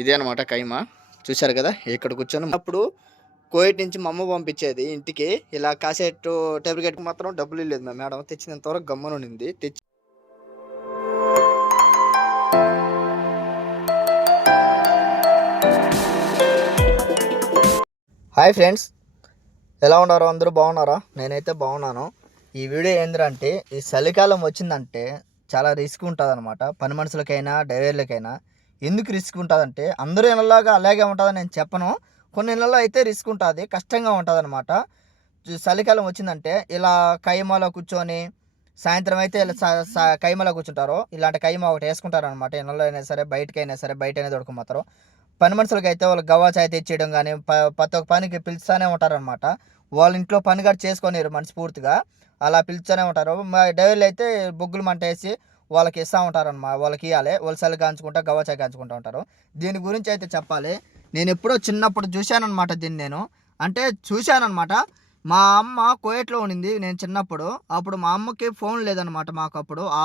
ఇదే అనమాట కైమా చూశారు కదా ఇక్కడ కూర్చొని అప్పుడు కోయిట్ నుంచి మా అమ్మ పంపించేది ఇంటికి. ఇలా కాసేట్ టేబుల్ గేట్ మాత్రం డబ్బులు లేదు మా మేడం. తెచ్చినంతవరకు వరకు తెచ్చి హాయ్ ఫ్రెండ్స్. ఎలా ఉన్నారు అందరూ? బాగున్నారా? నేనైతే బాగున్నాను. ఈ వీడియో ఏంటంటే ఈ చలికాలం వచ్చిందంటే చాలా రిస్క్ ఉంటుంది అనమాట పని మనుషులకైనా డ్రైవర్లకైనా. ఎందుకు రిస్క్ ఉంటుందంటే అందరూ ఇళ్ళలాగా అలాగే ఉంటుందని నేను చెప్పను. కొన్ని ఇళ్ళలో అయితే రిస్క్ ఉంటుంది కష్టంగా ఉంటుంది అనమాట చలికాలం వచ్చిందంటే ఇలా కైమాలో కూర్చొని సాయంత్రం అయితే ఇలా కైమలో కూర్చుంటారు. ఇలాంటి కైమ ఒకటి వేసుకుంటారు అనమాట ఇళ్ళలో అయినా సరే బయటకైనా సరే బయట అయినా దొడుకుపోతారు పని మనుషులకి అయితే వాళ్ళు గవ్వా చాయ్ తెచ్చేయడం కానీ ప్రతి ఒక్క పనికి పిలుస్తూనే ఉంటారనమాట వాళ్ళ ఇంట్లో పని కూడా చేసుకొని మనస్ఫూర్తిగా అలా పిలుస్తూనే ఉంటారు. మా డైవర్లు అయితే బొగ్గులు మంట వేసి వాళ్ళకి ఇస్తూ ఉంటారన్నమాట వాళ్ళకి ఇవ్వాలి వాళ్ళు చలి కాంచుకుంటా గవ్వా కాంచుకుంటూ ఉంటారు. దీని గురించి అయితే చెప్పాలి. నేను ఎప్పుడో చిన్నప్పుడు చూశానన్నమాట దీన్ని నేను. అంటే చూశానమాట మా అమ్మ కోయట్లో ఉండింది నేను చిన్నప్పుడు. అప్పుడు మా అమ్మకి ఫోన్ లేదనమాట మాకు అప్పుడు ఆ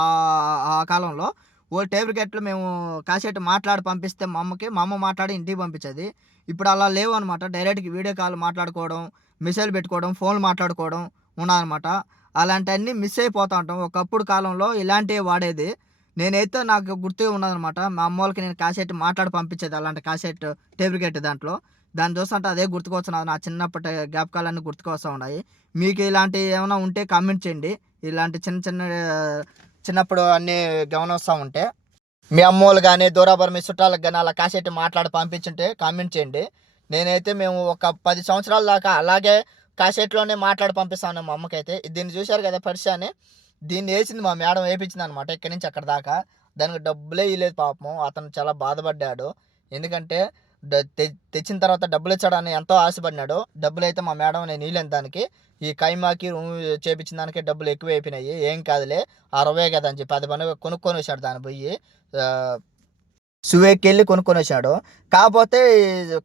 ఆ కాలంలో ఓ టేబుల్ గెట్లు మేము కాసేపు మాట్లాడి పంపిస్తే మా అమ్మకి మా అమ్మ మాట్లాడి ఇంటికి పంపించేది. ఇప్పుడు అలా లేవు అనమాట డైరెక్ట్గా వీడియో కాల్ మాట్లాడుకోవడం మెసేజ్ పెట్టుకోవడం ఫోన్ మాట్లాడుకోవడం ఉన్నదనమాట అలాంటివన్నీ మిస్ అయిపోతూ ఉంటాం. ఒకప్పుడు కాలంలో ఇలాంటివి వాడేది. నేనైతే నాకు గుర్తే ఉన్నదనమాట. మా అమ్మోళ్ళకి నేను కాసెట్ మాట్లాడి పంపించేది. అలాంటి కాసెట్ టేబ్రికెట్ దాంట్లో. దాన్ని చూస్తుంటే అదే గుర్తుకొస్తున్నది నా చిన్నప్పటి జ్ఞాపకాలన్నీ గుర్తుకొస్తూ ఉన్నాయి. మీకు ఇలాంటి ఏమైనా ఉంటే కామెంట్ చేయండి. ఇలాంటి చిన్న చిన్న చిన్నప్పుడు అన్నీ గమనిస్తూ ఉంటే. మీ అమ్మోళ్ళు కానీ దూరాబర్ మీ చుట్టాలకు కానీ అలా కాసేటి మాట్లాడి పంపించుంటే కామెంట్ చేయండి. నేనైతే మేము ఒక పది సంవత్సరాల దాకా అలాగే కాసేట్లోనే మాట్లాడి పంపిస్తాను మా అమ్మకైతే. దీన్ని చూశారు కదా పరిచయాన్ని దీన్ని వేసింది మా మేడం వేయించింది అనమాట ఇక్కడి నుంచి అక్కడ దాకా. దానికి డబ్బులే ఇవ్వలేదు పాపం అతను చాలా బాధపడ్డాడు. ఎందుకంటే తెచ్చిన తర్వాత డబ్బులు ఇచ్చాడని ఎంతో ఆశపడినాడు. డబ్బులు అయితే మా మేడం నేను ఇవ్వలేను దానికి? ఈ కైమాకి రూమ్ చేపించిన దానికి డబ్బులు ఎక్కువ అయిపోయినాయి. ఏం కాదులే. అరవై కదా అని చెప్పి అది పని కొనుక్కొని వచ్చాడు దాని పోయి. సువేకి వెళ్ళి కొనుక్కొని వచ్చాడు కాకపోతే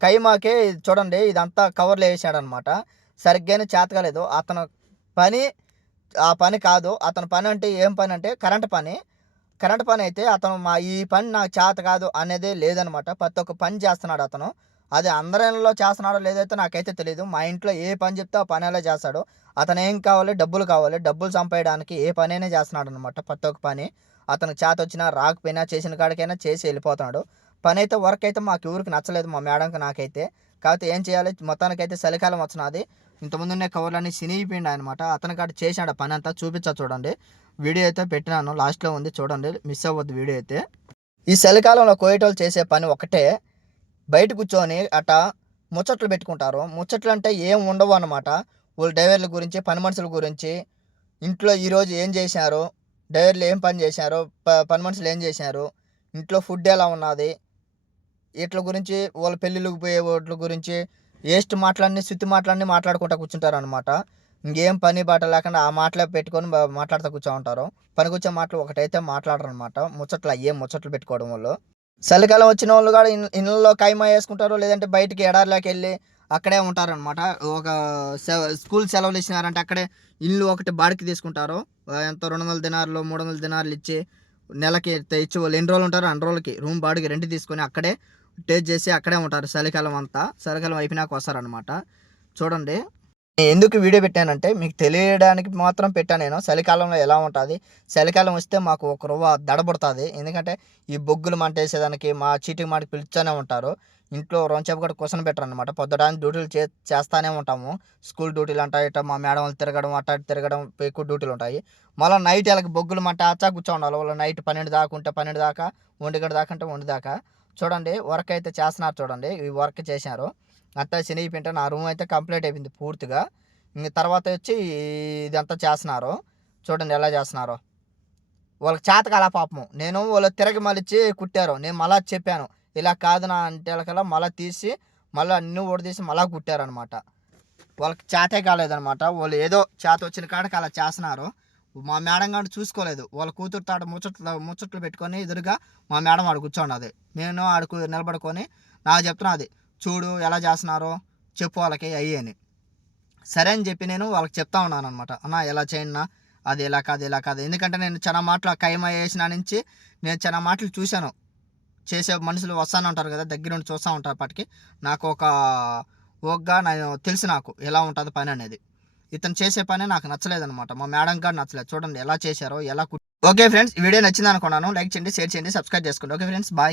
కైమాకే చూడండి ఇదంతా కవర్లో వేసాడు అనమాట సరిగ్గానే చేతకలేదు అతను పని ఆ పని కాదు. అతని పని అంటే ఏం పని అంటే కరెంట్ పని. కరెంట్ పని అయితే అతను మా ఈ పని నాకు చేత కాదు అనేది లేదనమాట. ప్రతి ఒక్క పని చేస్తున్నాడు అతను. అది అందరిలో చేస్తున్నాడో లేదైతే నాకైతే తెలియదు మా ఇంట్లో ఏ పని చెప్తే ఆ పని అలా చేస్తాడు. అతను ఏం కావాలి? డబ్బులు కావాలి. డబ్బులు సంపాదడానికి ఏ పని అయినా చేస్తున్నాడు అనమాట ప్రతి ఒక్క పని. అతను చేత వచ్చినా రాకపోయినా చేసిన కాడికైనా చేసి వెళ్ళిపోతున్నాడు. పని అయితే వర్క్ అయితే మాకు ఎవరికి నచ్చలేదు మా మేడంకి నాకైతే. కాకపోతే ఏం చేయాలి? మొత్తానికైతే చలికాలం వచ్చినది ఇంతకుముందునే కవర్లన్నీ సినిగిపోయింది అనమాట అతను కాడ చేశాడు పని అంతా. చూపించా చూడండి. వీడియో అయితే పెట్టినాను. లాస్ట్లో ఉంది చూడండి. మిస్ అవ్వద్దు వీడియో అయితే. ఈ చలికాలంలో కోయటోళ్ళు చేసే పని ఒకటే. బయట కూర్చొని అట ముచ్చట్లు పెట్టుకుంటారు. ముచ్చట్లు అంటే ఏం ఉండవు అనమాట వాళ్ళు డ్రైవర్ల గురించి పని మనుషుల గురించి ఇంట్లో ఈరోజు ఏం చేశారు? డ్రైవర్లు ఏం పని చేశారు? ప పని మనుషులు ఏం చేశారు? ఇంట్లో ఫుడ్ ఎలా ఉన్నది? వీటి గురించి వాళ్ళ పెళ్ళిళ్ళకి పోయే వాటి గురించి వేస్ట్ మాటలన్నీ శుద్ధి మాటలన్నీ మాట్లాడుకుంటూ కూర్చుంటారు అనమాట ఇంకేం పని బాట లేకుండా ఆ మాటలే పెట్టుకొని మాట్లాడుతూ కూర్చో ఉంటారు. పని మాటలు ఒకటైతే మాట్లాడరు అనమాట ముచ్చట్లు అయ్యే ముచ్చట్లు పెట్టుకోవడం వల్ల. చలికాలం వచ్చిన వాళ్ళు కూడా ఇన్- ఇళ్ళలో కైమా వేసుకుంటారు. లేదంటే బయటికి ఎడారిలోకి వెళ్ళి అక్కడే ఉంటారనమాట ఒక స్కూల్ సెలవులు ఇచ్చినారంటే అక్కడే ఇల్లు ఒకటి బాడికి తీసుకుంటారు. ఎంతో రెండు వందల దినారులు మూడు వందల దినారులు ఇచ్చి నెలకి ఇచ్చే ఇచ్చి వాళ్ళు ఎన్ని రోజులు ఉంటారు? అన్ని రోజులకి రూమ్ బాడికి రెంట్ తీసుకొని అక్కడే టేస్ట్ చేసి అక్కడే ఉంటారు. చలికాలం అంతా. చలికాలం అయిపోయినాక వస్తారనమాట చూడండి. నేను ఎందుకు వీడియో పెట్టానంటే మీకు తెలియడానికి మాత్రం పెట్టాను నేను. చలికాలంలో ఎలా ఉంటుంది? చలికాలం వస్తే మాకు ఒక రువ దడబడుతుంది. ఎందుకంటే ఈ బొగ్గులు మంట వేసేదానికి మా చీటికి మాటకి పిలుస్తూనే ఉంటారు. ఇంట్లో రొంచేపు కూడా కూర్చొని పెట్టరు అనమాట పొద్దుడానికి డ్యూటీలు చే చేస్తానే ఉంటాము. స్కూల్ డ్యూటీలు అంటాయి ఇట్లా మా మేడం వాళ్ళు తిరగడం అట్ట ఇటు తిరగడం ఎక్కువ డ్యూటీలు ఉంటాయి. మళ్ళీ నైట్ వాళ్ళకి బొగ్గులు మంట అచ్చా కూర్చో ఉండాలి. వాళ్ళు నైట్ పన్నెండు దాకా ఉంటే పన్నెండు దాకా ఒంటి గంట దాకా అంటే ఒంటి దాకా. చూడండి వర్క్ అయితే చేస్తున్నారు చూడండి ఈ వర్క్ చేశారు. అంతా శనిగిపోయింటే నా రూమ్ అయితే కంప్లీట్ అయిపోయింది పూర్తిగా. ఇంక తర్వాత వచ్చి ఇదంతా చేస్తున్నారు. చూడండి ఎలా చేస్తున్నారో. వాళ్ళకి చేత కాల పాపము. నేను వాళ్ళు తిరగి మలిచి కుట్టారు. నేను మళ్ళా చెప్పాను. ఇలా కాదు నా అంటే వాళ్ళకల్లా మళ్ళీ తీసి మళ్ళీ అన్ని తీసి మళ్ళా కుట్టారనమాట వాళ్ళకి చేతే కాలేదనమాట వాళ్ళు ఏదో చేత వచ్చిన కాడకి అలా చేస్తున్నారు. మా మేడం కానీ చూసుకోలేదు. వాళ్ళ కూతురు తాట ముచ్చట్లు ముచ్చట్లు పెట్టుకొని ఎదురుగా మా మేడం ఆడు కూర్చోండి నేను ఆడుకు నిలబడుకొని నాకు చెప్తున్నది చూడు ఎలా చేస్తున్నారో చెప్పు వాళ్ళకి అయ్యి అని. సరే అని చెప్పి నేను వాళ్ళకి చెప్తా ఉన్నాను అనమాట అన్న ఎలా చేయండి నా అది ఇలా కాదు ఇలా కాదు ఎందుకంటే నేను చాలా మాటలు కైమ వేసిన నుంచి నేను చాలా మాటలు చూశాను. చేసే మనుషులు వస్తానే ఉంటారు కదా దగ్గర నుండి చూస్తూ ఉంటారు అప్పటికి. నాకు ఒక ఓగ్గా నేను తెలుసు నాకు ఎలా ఉంటుంది పని అనేది. ఇతను చేసే పని నాకు నచ్చలేదు అనమాట మా మేడం గారు నచ్చలేదు. చూడండి ఎలా చేశారో ఎలా ఓకే ఫ్రెండ్స్ వీడియో నచ్చింది అనుకున్నాను. లైక్ చేయండి షేర్ చేయండి సబ్స్క్రైబ్ చేసుకోండి. Okay friends bye.